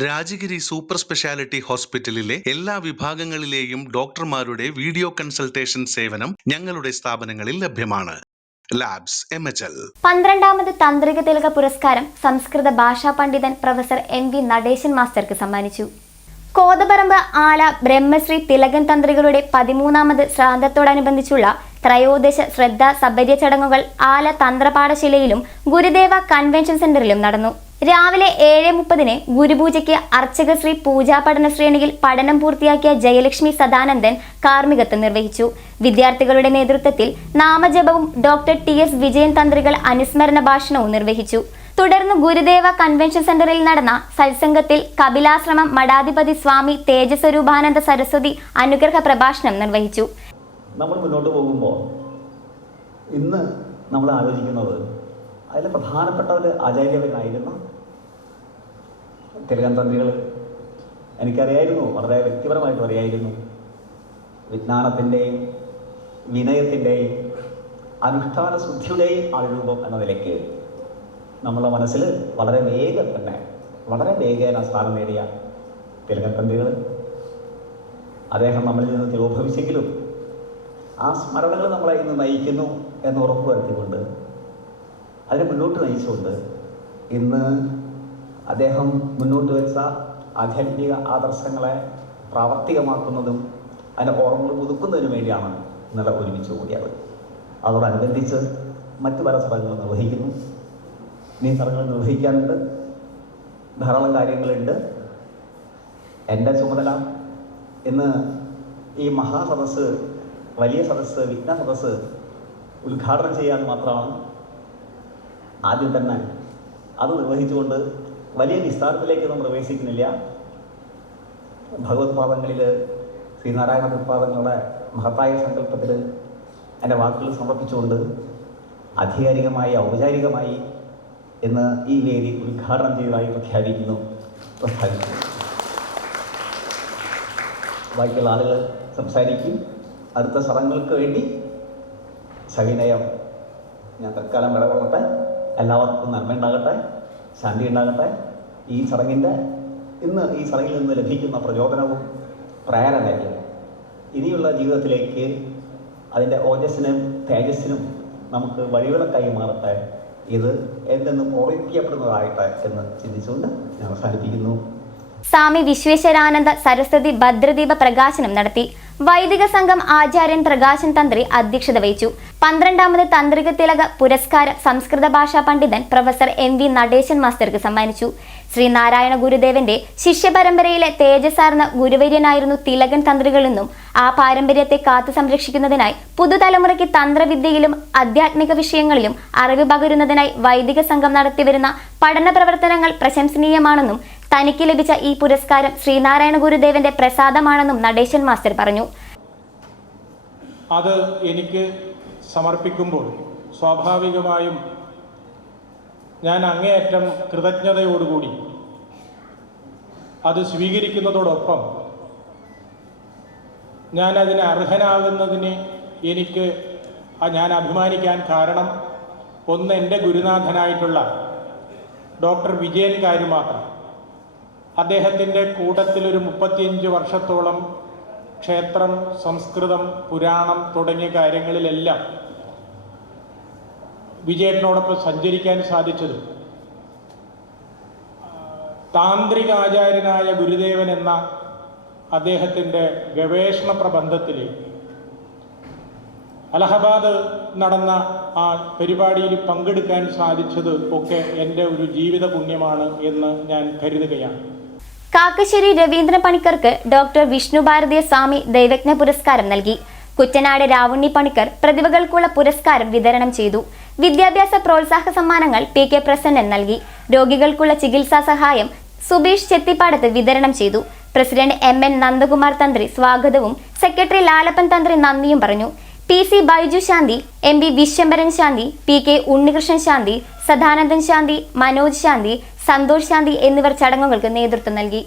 Rajagiri super speciality ഹോസ്പിറ്റലിലെ എല്ലാ വിഭാഗങ്ങളിലെയും ഡോക്ടർമാരുടെ വീഡിയോ കൺസൾട്ടേഷൻ സേവനം ഞങ്ങളുടെ സ്ഥാപനങ്ങളിൽ ലഭ്യമാണ്. Labs MHL. 12ാമത് താന്ത്രിക തിലക പുരസ്കാരം സംസ്കൃത ഭാഷാ പണ്ഡിതൻ പ്രൊഫസർ MV നടേശൻ മാസ്റ്റർക്ക് സമ്മാനിച്ചു. കോതപറമ്പ് ആല ബ്രഹ്മശ്രീ തിലകൻ തന്ത്രികളുടെ 13ാമത് ശ്രാദ്ധത്തോടനുബന്ധിച്ചുള്ള ത്രയോദശ ശ്രദ്ധ സബര്യ ചടങ്ങുകൾ ആല തന്ത്രപാഠശാലയിലും ഗുരുദേവ കൺവെൻഷൻ സെന്ററിലും നടന്നു. രാവിലെ 7:30 ഗുരുപൂജയ്ക്ക് അർച്ചകശ്രീ പൂജാ പഠന ശ്രേണിയിൽ പഠനം പൂർത്തിയാക്കിയ ജയലക്ഷ്മി സദാനന്ദൻ കാർമ്മികത്വം നിർവഹിച്ചു. വിദ്യാർത്ഥികളുടെ നേതൃത്വത്തിൽ നാമജപവും ഡോക്ടർ TS വിജയൻ തന്ത്രികൾ അനുസ്മരണ ഭാഷണവും നിർവഹിച്ചു. തുടർന്ന് ഗുരുദേവ കൺവെൻഷൻ സെന്ററിൽ നടന്ന സത്സംഗത്തിൽ കപിലാശ്രമം മഠാധിപതി സ്വാമി തേജസ്വരൂപാനന്ദ സരസ്വതി അനുഗ്രഹ പ്രഭാഷണം നിർവഹിച്ചു. നമ്മൾ മുന്നോട്ട് പോകുമ്പോൾ ഇന്ന് നമ്മൾ ആലോചിക്കുന്നത് അതിൽ പ്രധാനപ്പെട്ട ഒരു ആചാര്യവനായിരുന്നു തിലകൻ തന്ത്രികൾ. എനിക്കറിയായിരുന്നു, വളരെ വ്യക്തിപരമായിട്ടും അറിയായിരുന്നു. വിജ്ഞാനത്തിൻ്റെയും വിനയത്തിൻ്റെയും അനുഷ്ഠാന ശുദ്ധിയുടെയും ആൾരൂപം എന്ന നിലയ്ക്ക് നമ്മുടെ മനസ്സിൽ വളരെ വേഗേന സ്ഥാനം നേടിയ തിലകൻ തന്ത്രികൾ. അദ്ദേഹം നമ്മളിൽ നിന്ന് തിരോഭവിച്ചെങ്കിലും ആ സ്മരണകൾ നമ്മളെ ഇന്ന് നയിക്കുന്നു എന്ന് ഉറപ്പ് വരുത്തിക്കൊണ്ട് അതിനെ മുന്നോട്ട് നയിച്ചുകൊണ്ട് ഇന്ന് അദ്ദേഹം മുന്നോട്ട് വെച്ച ആധ്യാത്മിക ആദർശങ്ങളെ പ്രാവർത്തികമാക്കുന്നതും അതിൻ്റെ ഓർമ്മകൾ പുതുക്കുന്നതിനും വേണ്ടിയാണ് ഇന്നലെ ഒരുമിച്ച് കൂടിയത്. അതോടനുബന്ധിച്ച് മറ്റു പല ചടങ്ങുകൾ നിർവഹിക്കുന്നു. ഇനി ചടങ്ങുകൾ നിർവഹിക്കാനുണ്ട്, ധാരാളം കാര്യങ്ങളുണ്ട്. എൻ്റെ ചുമതല ഇന്ന് ഈ മഹാസദസ്സ്, വലിയ സദസ്സ്, വിഘ്ന സദസ്സ് ഉദ്ഘാടനം ചെയ്യാൻ മാത്രമാണ്. ആദ്യം തന്നെ അത് നിർവഹിച്ചുകൊണ്ട് വലിയ വിസ്താരത്തിലേക്കൊന്നും പ്രവേശിക്കുന്നില്ല. ഭഗവത്പാദങ്ങളിൽ ശ്രീനാരായണ ഗുരുപാദങ്ങളുടെ മഹത്തായ സങ്കല്പത്തിൽ എൻ്റെ വാക്കുകൾ സമർപ്പിച്ചുകൊണ്ട് ആധികാരികമായി ഔപചാരികമായി ഇന്ന് ഈ വേദി ഉദ്ഘാടനം ചെയ്തതായി പ്രഖ്യാപിക്കുന്നു. ബാക്കിയുള്ള ആളുകൾ സംസാരിക്കും. അടുത്ത ചടങ്ങുകൾക്ക് വേണ്ടി സവിനയം ഞാൻ തൽക്കാലം വിടകൊള്ളട്ടെ. എല്ലാവർക്കും നന്മ ഉണ്ടാകട്ടെ, ശാന്തി ഉണ്ടാകട്ടെ. ഈ ചടങ്ങിൽ നിന്ന് ലഭിക്കുന്ന പ്രചോദനവും പ്രേരണയും ഇനിയുള്ള ജീവിതത്തിലേക്ക് അതിൻ്റെ ഓജസ്സിനും തേജസ്സിനും നമുക്ക് വഴിവിളക്കായി മാറട്ടെ. ഇത് എന്തെന്നും ഓർമ്മിപ്പിക്കപ്പെടുന്നതാകട്ടെ എന്ന് ചിന്തിച്ചുകൊണ്ട് ഞാൻ അവസാനിപ്പിക്കുന്നു. സ്വാമി വിശ്വേശ്വരാനന്ദ സരസ്വതി ഭദ്രദീപ പ്രകാശനം നടത്തി. വൈദിക സംഘം ആചാര്യൻ പ്രകാശൻ തന്ത്രി അധ്യക്ഷത വഹിച്ചു. 12ാമത് താന്ത്രിക തിലക പുരസ്കാരം സംസ്കൃത ഭാഷാ പണ്ഡിതൻ പ്രൊഫസർ MV നടേശൻ മാസ്റ്റർക്ക് സമ്മാനിച്ചു. ശ്രീനാരായണ ഗുരുദേവന്റെ ശിഷ്യപരമ്പരയിലെ തേജസ്സാർന്ന ഗുരുവര്യനായിരുന്നു തിലകൻ തന്ത്രികളെന്നും ആ പാരമ്പര്യത്തെ കാത്തു സംരക്ഷിക്കുന്നതിനായി പുതുതലമുറയ്ക്ക് തന്ത്രവിദ്യയിലും ആധ്യാത്മിക വിഷയങ്ങളിലും അറിവ് പകരുന്നതിനായി വൈദിക സംഘം നടത്തിവരുന്ന പഠന പ്രവർത്തനങ്ങൾ പ്രശംസനീയമാണെന്നും തനിക്ക് ലഭിച്ച ഈ പുരസ്കാരം ശ്രീനാരായണ ഗുരുദേവന്റെ പ്രസാദമാണെന്നും നടേശൻ മാസ്റ്റർ പറഞ്ഞു. അത് എനിക്ക് സമർപ്പിക്കുമ്പോൾ സ്വാഭാവികമായും ഞാൻ അങ്ങേയറ്റം കൃതജ്ഞതയോടുകൂടി അത് സ്വീകരിക്കുന്നതോടൊപ്പം ഞാൻ അതിന് അർഹനാകുന്നതിന് ഞാൻ അഭിമാനിക്കാൻ കാരണം ഒന്ന്, എൻ്റെ ഗുരുനാഥനായിട്ടുള്ള ഡോക്ടർ വിജയൻ കാരുമാത്ര. അദ്ദേഹത്തിൻ്റെ കൂട്ടത്തിലൊരു 35 വർഷത്തോളം ക്ഷേത്രം, സംസ്കൃതം, പുരാണം തുടങ്ങിയ കാര്യങ്ങളിലെല്ലാം വിജയനോടൊപ്പം സഞ്ചരിക്കാൻ സാധിച്ചതും താന്ത്രികാചാര്യനായ ഗുരുദേവൻ എന്ന അദ്ദേഹത്തിൻ്റെ ഗവേഷണ പ്രബന്ധത്തിൽ അലഹബാദ് നടന്ന ആ പരിപാടിയിൽ പങ്കെടുക്കാൻ സാധിച്ചത് ഒക്കെ എൻ്റെ ഒരു ജീവിത പുണ്യമാണ് എന്ന് ഞാൻ കരുതുകയാണ്. കാക്കശ്ശേരി രവീന്ദ്രൻ പണിക്കർക്ക് ഡോക്ടർ വിഷ്ണു ഭാരതീയ സ്വാമി ദൈവജ്ഞ പുരസ്കാരം നൽകി. കുറ്റനാട് രാവുണ്ണി പണിക്കർ പ്രതിഭകൾക്കുള്ള പുരസ്കാരം വിതരണം ചെയ്തു. വിദ്യാഭ്യാസ പ്രോത്സാഹ സമ്മാനങ്ങൾ PK പ്രസന്നൻ നൽകി. രോഗികൾക്കുള്ള ചികിത്സാ സഹായം സുബീഷ് ചെത്തിപ്പാടത്ത് വിതരണം ചെയ്തു. പ്രസിഡന്റ് MN നന്ദകുമാർ തന്ത്രി സ്വാഗതവും സെക്രട്ടറി ലാലപ്പൻ തന്ത്രി നന്ദിയും പറഞ്ഞു. PC ബൈജു ശാന്തി, MB വിശ്വംഭരൻ ശാന്തി, PK ഉണ്ണികൃഷ്ണൻ ശാന്തി, സദാനന്ദൻ ശാന്തി, മനോജ് ശാന്തി, സന്തോഷ് ശാന്തി എന്നിവർ ചടങ്ങുകൾക്ക് നേതൃത്വം നൽകി.